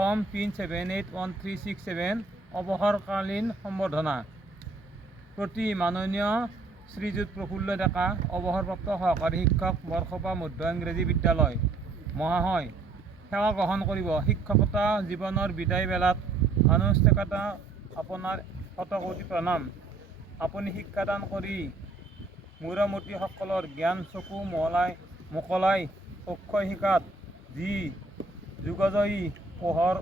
প্ৰথম পিন 781367 অৱসৰকালীন সম্বৰ্ধনা প্ৰতি মাননীয় শ্ৰীযুত প্ৰফুল্ল ডেকা অৱসৰপ্ৰাপ্ত সহকাৰী শিক্ষক বৰসভা মধ্য ইংৰাজী বিদ্যালয় মহাশয় সেৱা গ্ৰহণ কৰিব। শিক্ষকতা জীৱনৰ বিদায় বেলাত আনুষ্ঠানিকতা আপোনাৰ শতকোটি প্ৰণাম। আপুনি শিক্ষাদান কৰি মূৰমতীসকলৰ জ্ঞান চকু মোকলাই অক্ষয় শিকাত যি যুগজয়ী পোহৰ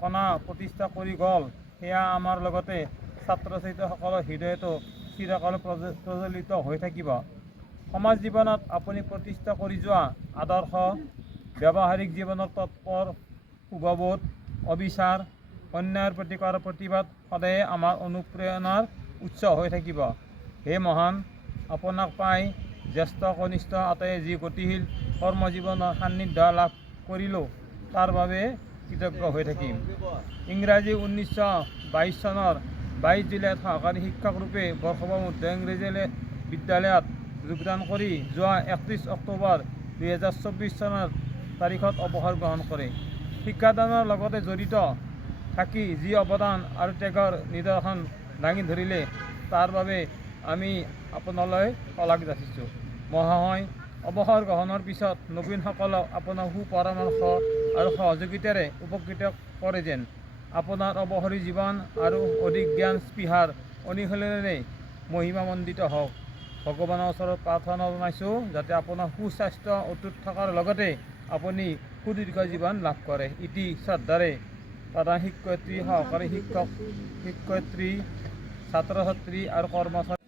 কণা প্ৰতিষ্ঠা কৰি গ'ল, সেয়া আমাৰ লগতে ছাত্ৰ ছাত্ৰীসকলৰ হৃদয়তো চিৰকাল প্ৰজ্বলিত হৈ থাকিব। সমাজ জীৱনত আপুনি প্ৰতিষ্ঠা কৰি যোৱা আদৰ্শ, ব্যৱহাৰিক জীৱনৰ তৎপৰ শুভবোধ, অবিচাৰ, অন্যায়ৰ প্ৰতি কৰা প্ৰতিবাদ সদায়ে আমাৰ অনুপ্ৰেৰণাৰ উৎস হৈ থাকিব। হে মহান, আপোনাক পাই জ্যেষ্ঠ কনিষ্ঠ আটায়ে যি গতিশীল কৰ্মজীৱনৰ সান্নিধ্য লাভ কৰিলোঁ, তাৰ বাবে কৃতজ্ঞ হৈ থাকিম। ইংৰাজী 1922 চনৰ 22 জুলাইত সহকাৰী শিক্ষক ৰূপে বৰসভা মধ্য ইংৰাজী বিদ্যালয়ত যোগদান কৰি যোৱা 31 অক্টোবৰ 2024 চনৰ তাৰিখত অৱসৰ গ্ৰহণ কৰে। শিক্ষাদানৰ লগতে জড়িত থাকি যি অৱদান আৰু ত্যাগৰ নিদৰ্শন দাঙি ধৰিলে, তাৰ বাবে আমি আপোনালৈ শলাগ যাচিছোঁ। মহাশয়, অৱসৰ গ্ৰহণৰ পিছত নবীনসকলক আপোনাৰ সুপৰামৰ্শ আৰু সহযোগিতাৰে উপকৃত কৰে যেন আপোনাৰ অৱসৰী জীৱন আৰু অধিক জ্ঞান স্পৃহাৰ অনুশীলনেৰে মহিমামণ্ডিত হওক। ভগৱানৰ ওচৰত প্ৰাৰ্থনা জনাইছোঁ যাতে আপোনাৰ সুস্বাস্থ্য অটুট থকাৰ লগতে আপুনি সুদীৰ্ঘ জীৱন লাভ কৰে। ইতি শ্ৰদ্ধাৰে প্ৰধান শিক্ষয়িত্ৰী, সহকাৰী শিক্ষক, শিক্ষয়িত্ৰী, ছাত্ৰ ছাত্ৰী আৰু কৰ্মচাৰী।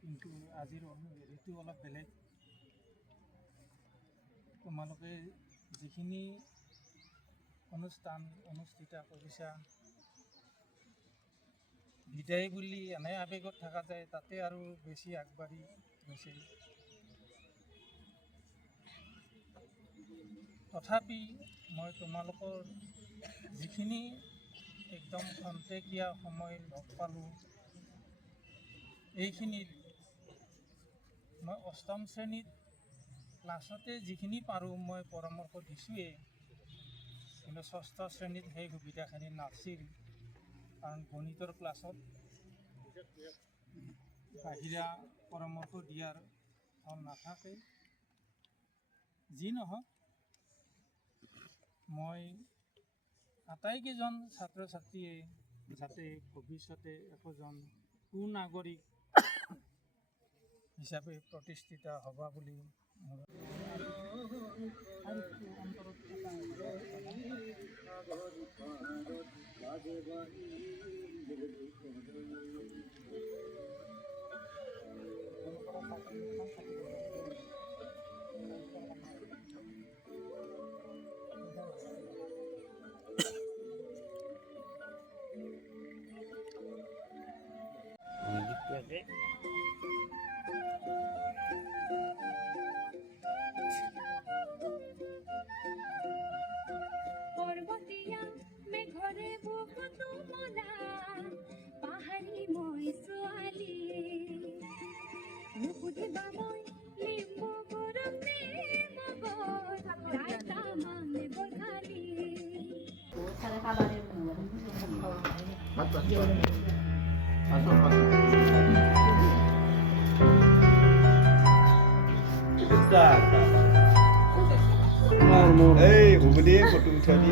কিন্তু আজিৰ হেৰিটো অলপ বেলেগ। তোমালোকে যিখিনি অনুষ্ঠান অনুষ্ঠিত কৰিছা, বিদায় বুলি এনে আৱেগত থকা যায়, তাতে আৰু বেছি আগবাঢ়ি গৈছে। তথাপি মই তোমালোকৰ যিখিনি একদম খন্তেকীয়া সময় লগ পালোঁ, এইখিনিত মই অষ্টম শ্ৰেণীত ক্লাছতে যিখিনি পাৰোঁ মই পৰামৰ্শ দিছোঁৱেই, কিন্তু ষষ্ঠ শ্ৰেণীত সেই সুবিধাখিনি নাছিল। কাৰণ গণিতৰ ক্লাছত বাহিৰা পৰামৰ্শ দিয়াৰ ফল নাথাকে। যি নহওক, মই আটাইকেইজন ছাত্ৰ ছাত্ৰীয়ে যাতে ভৱিষ্যতে একোজন সুনাগৰিক হিচাপে প্ৰতিষ্ঠিত হ'ব বুলি মোৰ অন্তৰত এই হ'ব দে ফটো উঠাই দি